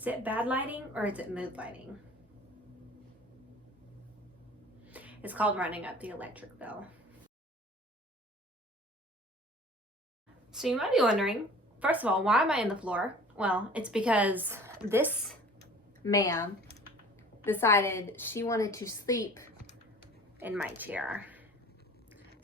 Is it bad lighting or is it mood lighting? It's called running up the electric bill. So you might be wondering, first of all, why am I in the floor? Well, it's because this ma'am decided she wanted to sleep in my chair.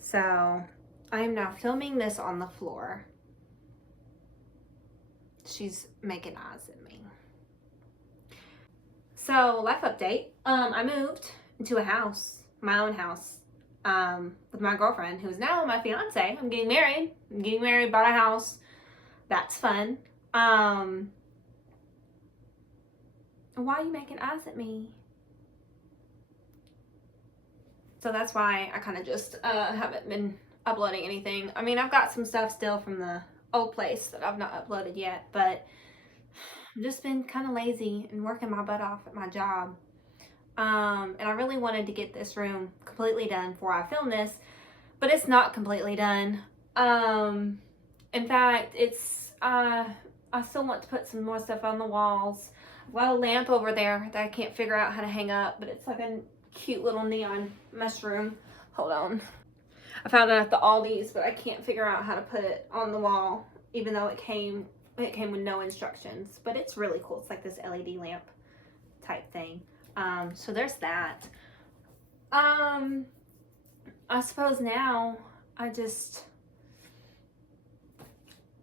So I am now filming this on the floor. She's making eyes at me. So life update. I moved into a house, my own house, with my girlfriend, who is now my fiance. I'm getting married. Bought a house. That's fun. Why are you making eyes at me? So that's why I kind of just haven't been uploading anything. I mean, I've got some stuff still from the old place that I've not uploaded yet, but I've just been kind of lazy and working my butt off at my job. And I really wanted to get this room completely done before I film this, but it's not completely done. In fact, it's I still want to put some more stuff on the walls. I've got a lamp over there that I can't figure out how to hang up, but it's like a cute little neon mushroom. Hold on. I found it at the Aldi's, but I can't figure out how to put it on the wall, even though it came with no instructions. But it's really cool. It's like this LED lamp type thing. So there's that. I suppose now I just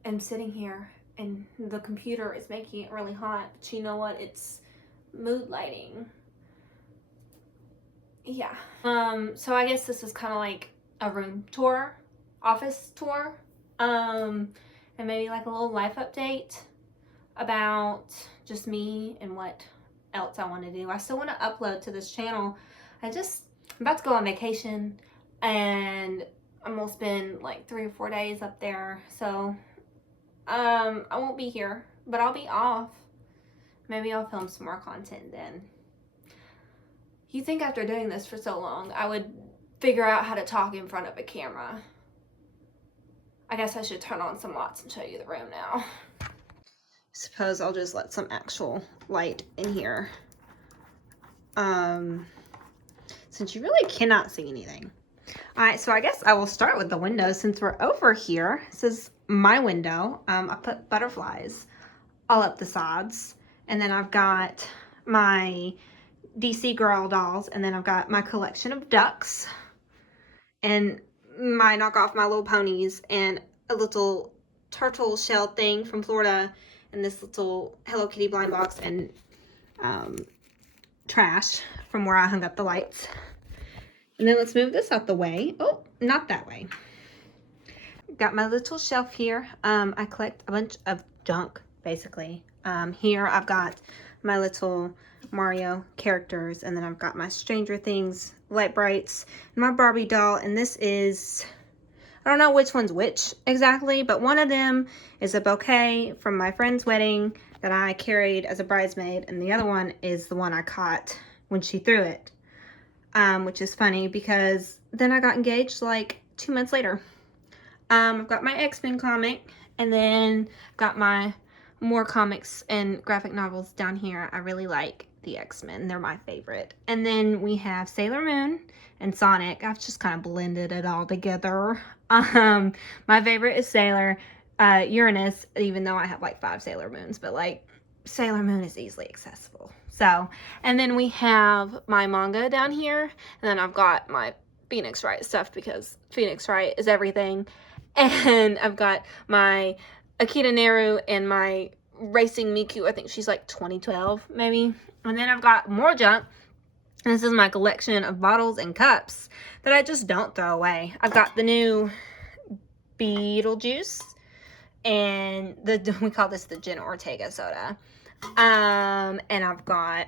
am sitting here and the computer is making it really hot, but you know what? It's mood lighting. Yeah. So I guess this is kind of like a room tour, office tour, and maybe like a little life update about just me and what else I want to do. I still want to upload to this channel. I'm about to go on vacation and I'm gonna spend like 3 or 4 days up there. So I won't be here, but I'll be off. Maybe I'll film some more content then. You think after doing this for so long, I would figure out how to talk in front of a camera. I guess I should turn on some lights and show you the room now. Suppose I'll just let some actual light in here. Since you really cannot see anything. All right, so I guess I will start with the windows since we're over here. This is my window. I put butterflies all up the sides. And then I've got my DC girl dolls. And then I've got my collection of ducks. And my knockoff My Little Ponies. And a little turtle shell thing from Florida. And this little Hello Kitty blind box. And trash from where I hung up the lights. And then let's move this out the way. Oh, not that way. Got my little shelf here. I collect a bunch of junk, basically. Here I've got my little Mario characters, and then I've got my Stranger Things light brights, and my Barbie doll, and this is, I don't know which one's which exactly, but one of them is a bouquet from my friend's wedding that I carried as a bridesmaid, and the other one is the one I caught when she threw it. Which is funny because then I got engaged like 2 months later. I've got my X-Men comic, and then got my more comics and graphic novels down here. I really like the X-Men. They're my favorite. And then we have Sailor Moon and Sonic. I've just kind of blended it all together. My favorite is Sailor Uranus, even though I have like 5 Sailor Moons, but like Sailor Moon is easily accessible. So, and then we have my manga down here, and then I've got my Phoenix Wright stuff because Phoenix Wright is everything. And I've got my Akita Neru and my Racing Miku. I think she's like 2012 maybe. And then I've got more junk. And this is my collection of bottles and cups that I just don't throw away. I've got the new Beetlejuice, and we call this the Jenna Ortega soda. And I've got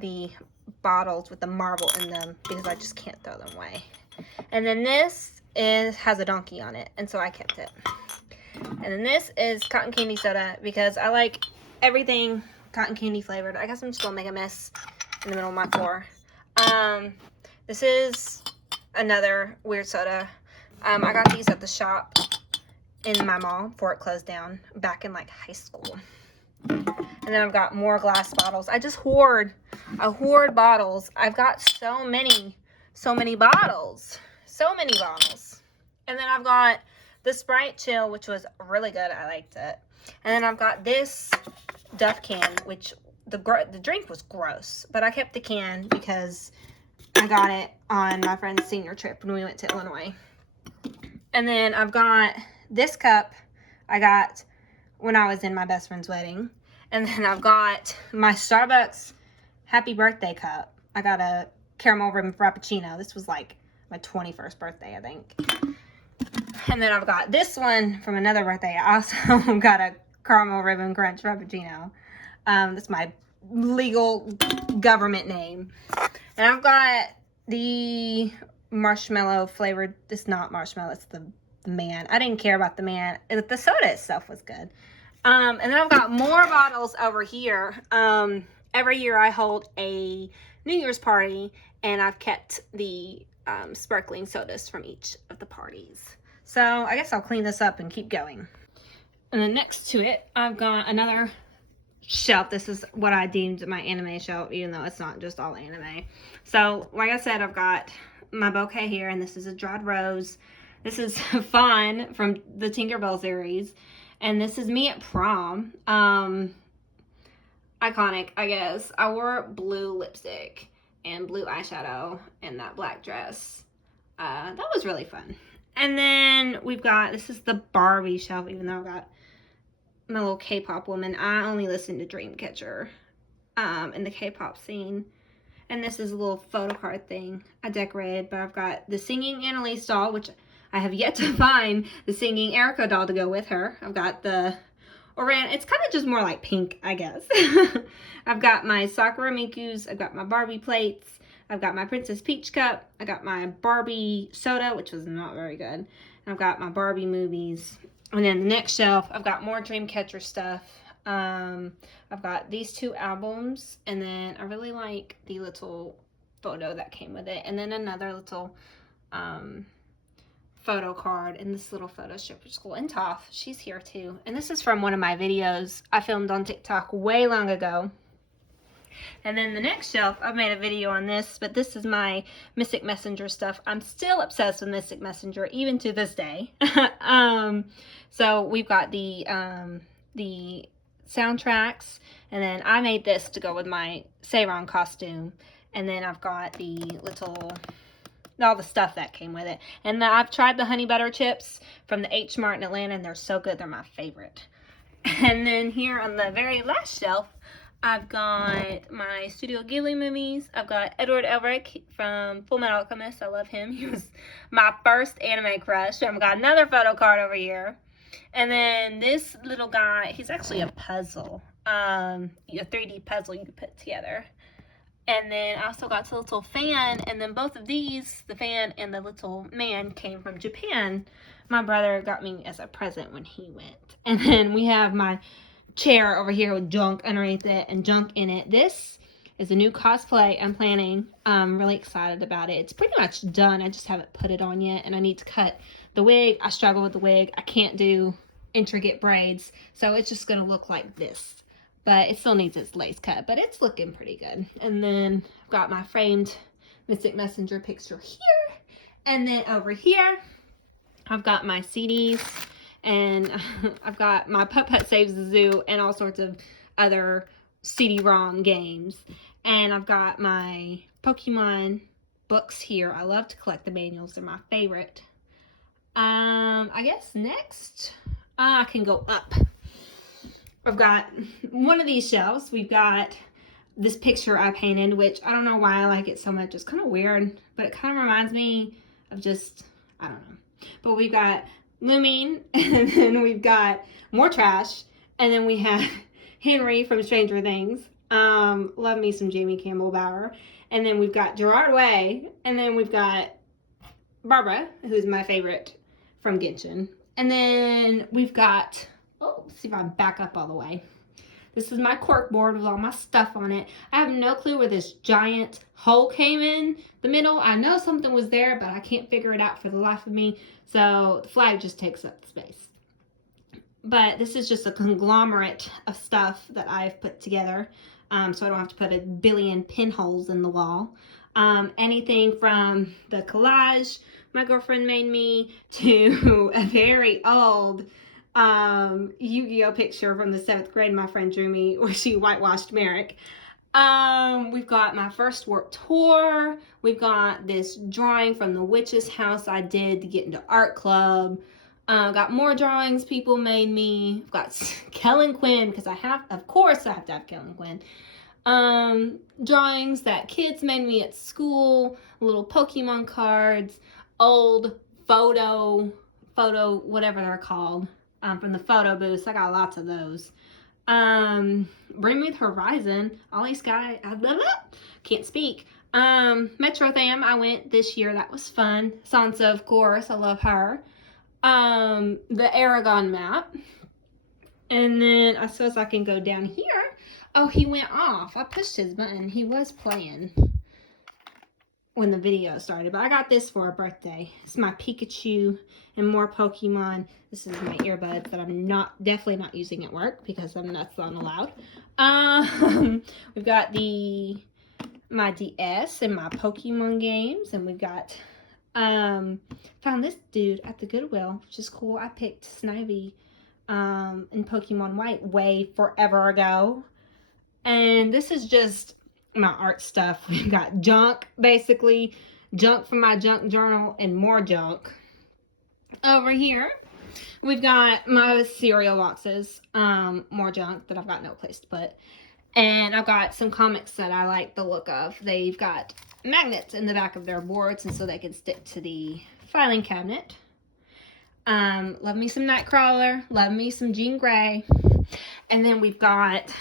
the bottles with the marble in them because I just can't throw them away. And then this has a donkey on it, and so I kept it. And then this is cotton candy soda because I like everything cotton candy flavored. I guess I'm just gonna make a mess in the middle of my floor. This is another weird soda. I got these at the shop in my mall before it closed down back in like high school. And then I've got more glass bottles. I just hoard. I hoard bottles. I've got so many bottles. So many bottles. And then I've got the Sprite Chill, which was really good. I liked it. And then I've got this Duff can, which the drink was gross. But I kept the can because I got it on my friend's senior trip when we went to Illinois. And then I've got this cup I got when I was in my best friend's wedding. And then I've got my Starbucks happy birthday cup. I got a caramel ribbon frappuccino. This was like my 21st birthday, I think. And then I've got this one from another birthday. I also got a caramel ribbon crunch frappuccino. That's my legal government name. And I've got the marshmallow flavored. It's not marshmallow. It's the man. I didn't care about the man. The soda itself was good. And then I've got more bottles over here. Every year I hold a New Year's party, and I've kept the sparkling sodas from each of the parties. So I guess I'll clean this up and keep going. And then next to it, I've got another shelf. This is what I deemed my anime shelf, even though it's not just all anime. So like I said, I've got my bouquet here, and this is a dried rose. This is Fawn from the Tinkerbell series. And this is me at prom. Iconic, I guess. I wore blue lipstick and blue eyeshadow and that black dress. That was really fun. And then we've got, this is the Barbie shelf, even though I've got my little K-pop woman. I only listen to Dreamcatcher in the K-pop scene. And this is a little photo card thing I decorated, but I've got the singing Annalise doll, which I have yet to find the singing Erica doll to go with her. I've got the it's kind of just more like pink, I guess. I've got my Sakura Mikus. I've got my Barbie plates. I've got my Princess Peach cup. I got my Barbie soda, which was not very good. And I've got my Barbie movies. And then the next shelf, I've got more Dreamcatcher stuff. I've got these two albums, and then I really like the little photo that came with it, and then another little photo card and this little photo strip, which is cool. And Toph, she's here too. And this is from one of my videos I filmed on TikTok way long ago. And then the next shelf, I've made a video on this, but this is my Mystic Messenger stuff. I'm still obsessed with Mystic Messenger, even to this day. So we've got the soundtracks, and then I made this to go with my Seiron costume. And then I've got the little, all the stuff that came with it. And I've tried the honey butter chips from the H Mart in Atlanta, and they're so good. They're my favorite. And then here on the very last shelf, I've got my Studio Ghibli movies. I've got Edward Elric from Full Metal Alchemist. I love him. He was my first anime crush. I've got another photo card over here. And then this little guy, he's actually a puzzle. A 3D puzzle you can put together. And then I also got the little fan, and then both of these, the fan and the little man, came from Japan. My brother got me as a present when he went. And then we have my chair over here with junk underneath it and junk in it. This is a new cosplay I'm planning. I'm really excited about it. It's pretty much done. I just haven't put it on yet, and I need to cut the wig. I struggle with the wig. I can't do intricate braids, so it's just going to look like this. But it still needs its lace cut, but it's looking pretty good. And then I've got my framed Mystic Messenger picture here. And then over here, I've got my CDs. And I've got my Putt Putt Saves the Zoo and all sorts of other CD-ROM games. And I've got my Pokemon books here. I love to collect the manuals. They're my favorite. I guess next, I can go up. I've got one of these shelves. We've got this picture I painted, which I don't know why I like it so much. It's kind of weird, but it kind of reminds me of just, I don't know. But we've got Lumine, and then we've got more trash, and then we have Henry from Stranger Things. Love me some Jamie Campbell Bower. And then we've got Gerard Way, and then we've got Barbara, who's my favorite from Genshin. And then we've got, oh, let's see if I back up all the way. This is my cork board with all my stuff on it. I have no clue where this giant hole came in the middle. I know something was there, but I can't figure it out for the life of me. So the flag just takes up the space. but this is just a conglomerate of stuff that I've put together, so I don't have to put a billion pinholes in the wall. Anything from the collage my girlfriend made me to a very old Yu-Gi-Oh picture from the 7th grade my friend drew me where she whitewashed Merrick. We've got my first work tour. We've got this drawing from the witch's house I did to get into art club. Got more drawings people made me. I've got Kellen Quinn, because of course I have to have Kellen Quinn. Drawings that kids made me at school, little Pokemon cards, old photo, whatever they're called, from the photo booths. I got lots of those. Bring Me the Horizon, Ollie Sky, can't speak. Metro Tham, I went this year, that was fun. Sansa, of course, I love her. The Aragon map. And then I suppose I can go down here. Oh, he went off. I pushed his button. He was playing when the video started, but I got this for a birthday. It's my Pikachu and more Pokemon. This is my earbuds that I'm definitely not using at work because that's not allowed. We've got my DS and my Pokemon games, and we've got found this dude at the Goodwill, which is cool. I picked Snivy in Pokemon White way forever ago, and this is just my art stuff. We've got junk, basically junk from my junk journal and more junk. Over here we've got my cereal boxes, more junk that I've got no place to put, and I've got some comics that I like the look of. They've got magnets in the back of their boards, and so they can stick to the filing cabinet. Love me some Nightcrawler, love me some Jean Grey. And then we've got,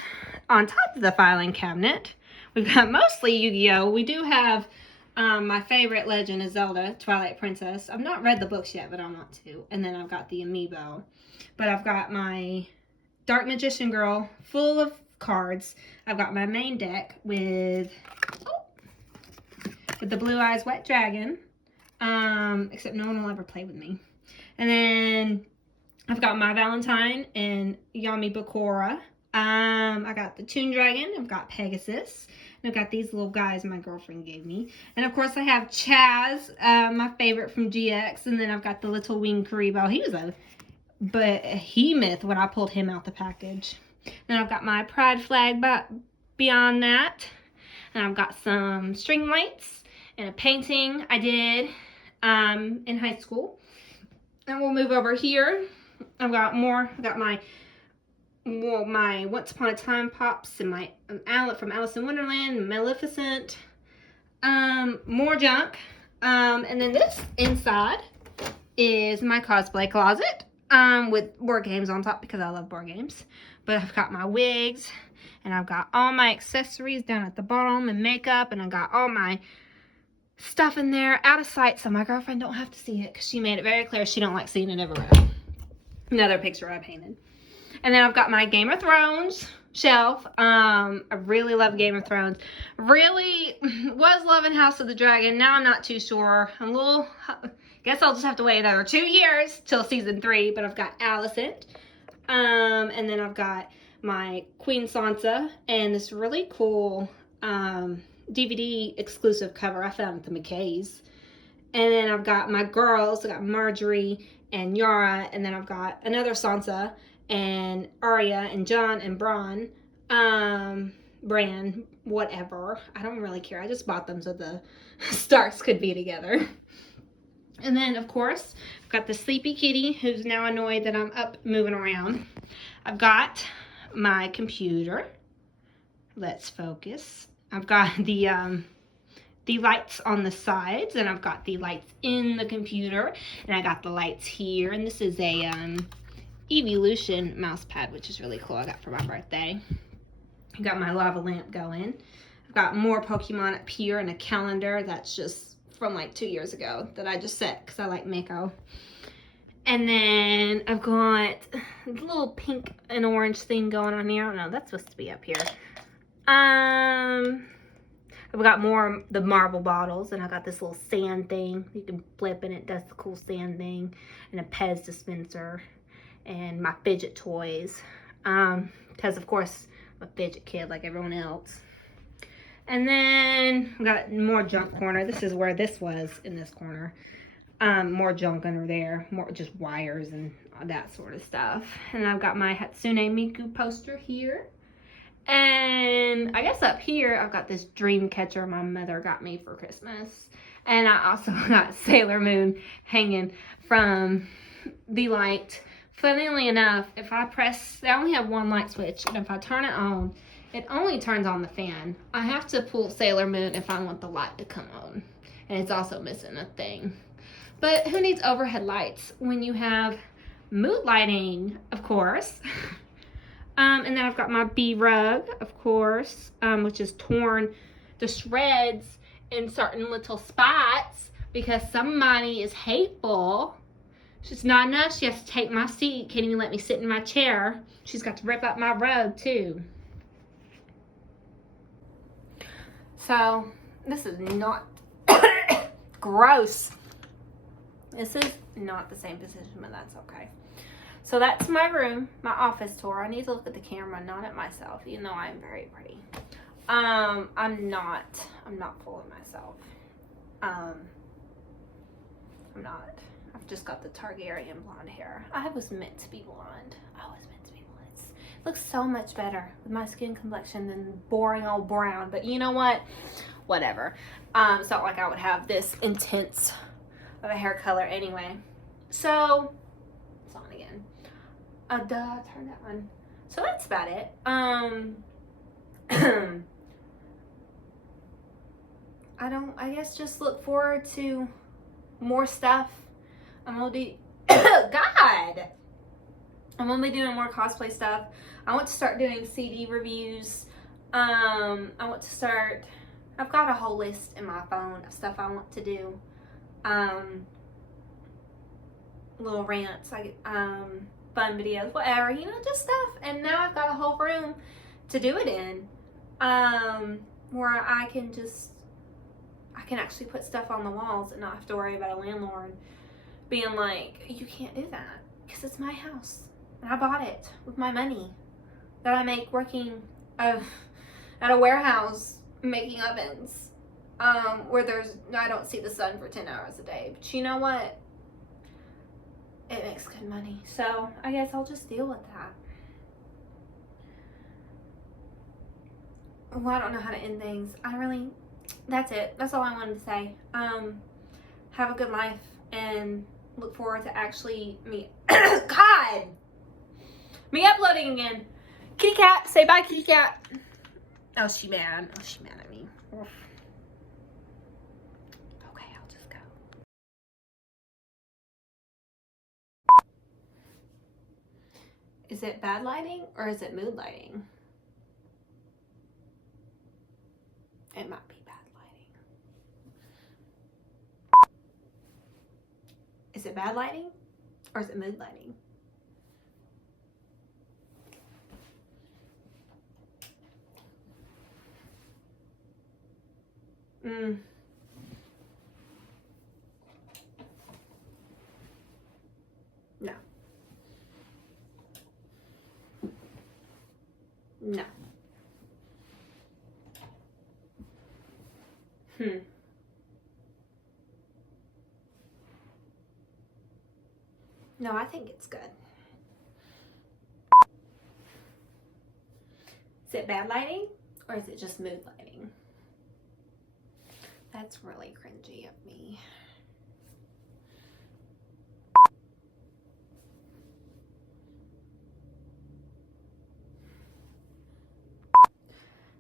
on top of the filing cabinet, we've got mostly Yu-Gi-Oh! We do have my favorite Legend of Zelda, Twilight Princess. I've not read the books yet, but I want to. And then I've got the Amiibo. But I've got my Dark Magician Girl full of cards. I've got my main deck with the Blue Eyes Wet Dragon. Except no one will ever play with me. And then I've got my Valentine and Yami Bakura. I got the Toon Dragon. I've got Pegasus. And I've got these little guys my girlfriend gave me. And of course I have Chaz, my favorite from GX. And then I've got the Little Wing Karibo. He was a behemoth when I pulled him out the package. Then I've got my Pride flag beyond that. And I've got some string lights and a painting I did in high school. And we'll move over here. I've got more. I've got my Once Upon a Time pops and my from Alice in Wonderland, Maleficent. More junk. And then this inside is my cosplay closet with board games on top because I love board games. But I've got my wigs and I've got all my accessories down at the bottom and makeup, and I got all my stuff in there out of sight so my girlfriend don't have to see it because she made it very clear she don't like seeing it everywhere. Another picture I painted. And then I've got my Game of Thrones shelf. I really love Game of Thrones. Really was loving House of the Dragon. Now I'm not too sure. Guess I'll just have to wait another 2 years till season 3. But I've got Alicent. And then I've got my Queen Sansa and this really cool DVD exclusive cover I found at the McKay's. And then I've got my girls. I got Marjorie and Yara, and then I've got another Sansa and Arya and Jon and Bran, Bran, whatever. I don't really care. I just bought them so the Starks could be together. And then, of course, I've got the sleepy kitty who's now annoyed that I'm up moving around. I've got my computer. Let's focus. I've got the lights on the sides, and I've got the lights in the computer, and I got the lights here, and this is a Evolution mouse pad, which is really cool. I got for my birthday. I got my lava lamp going. I've got more Pokemon up here and a calendar that's just from like 2 years ago that I just set because I like Mako. And then I've got a little pink and orange thing going on here. I don't know, that's supposed to be up here. I've got more the marble bottles, and I got this little sand thing you can flip and it does the cool sand thing, and a Pez dispenser. and my fidget toys. Because of course, I'm a fidget kid like everyone else. And then we got more junk corner. This is where this was, in this corner. More junk under there, more just wires and that sort of stuff. And I've got my Hatsune Miku poster here. And I guess up here, I've got this dream catcher my mother got me for Christmas. And I also got Sailor Moon hanging from the light. Funnily enough, if I press, I only have one light switch, and if I turn it on, it only turns on the fan. I have to pull Sailor Moon if I want the light to come on. And it's also missing a thing. But who needs overhead lights when you have mood lighting, of course. And then I've got my bee rug, of course, which is torn to shreds in certain little spots because somebody is hateful. She's not enough. She has to take my seat. Can't even let me sit in my chair. She's got to rip up my rug, too. So, this is not gross. This is not the same position, but that's okay. So that's my room, my office tour. I need to look at the camera, not at myself, even though I'm very pretty. I'm not full of myself. I'm not. I've just got the Targaryen blonde hair. I was meant to be blonde. I was meant to be blonde. It looks so much better with my skin complexion than boring old brown. But you know what? Whatever. It's not like I would have this intense of a hair color anyway. So, it's on again. Turn that on. So that's about it. I guess just look forward to more stuff. I'm gonna be God. I'm gonna be doing more cosplay stuff. I want to start doing CD reviews. I want to start. I've got a whole list in my phone of stuff I want to do. Little rants, fun videos, whatever, just stuff. And now I've got a whole room to do it in, where I can actually put stuff on the walls and not have to worry about a landlord being like, you can't do that because it's my house and I bought it with my money that I make working at a warehouse making ovens, where I don't see the sun for 10 hours a day. But you know what? It makes good money. So I guess I'll just deal with that. Well, I don't know how to end things. That's it. That's all I wanted to say. Have a good life and look forward to actually me uploading again. Kitty cat, say bye, kitty cat. Oh, she mad. Oh, she mad at me. Oof. Okay, I'll just go. Is it bad lighting or is it mood lighting? It might be bad lighting. Is it bad lighting or is it mood lighting? No. No. No, I think it's good. Is it bad lighting or is it just mood lighting? That's really cringy of me.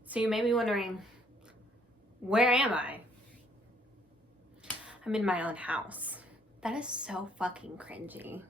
So you may be wondering, where am I? I'm in my own house. That is so fucking cringy.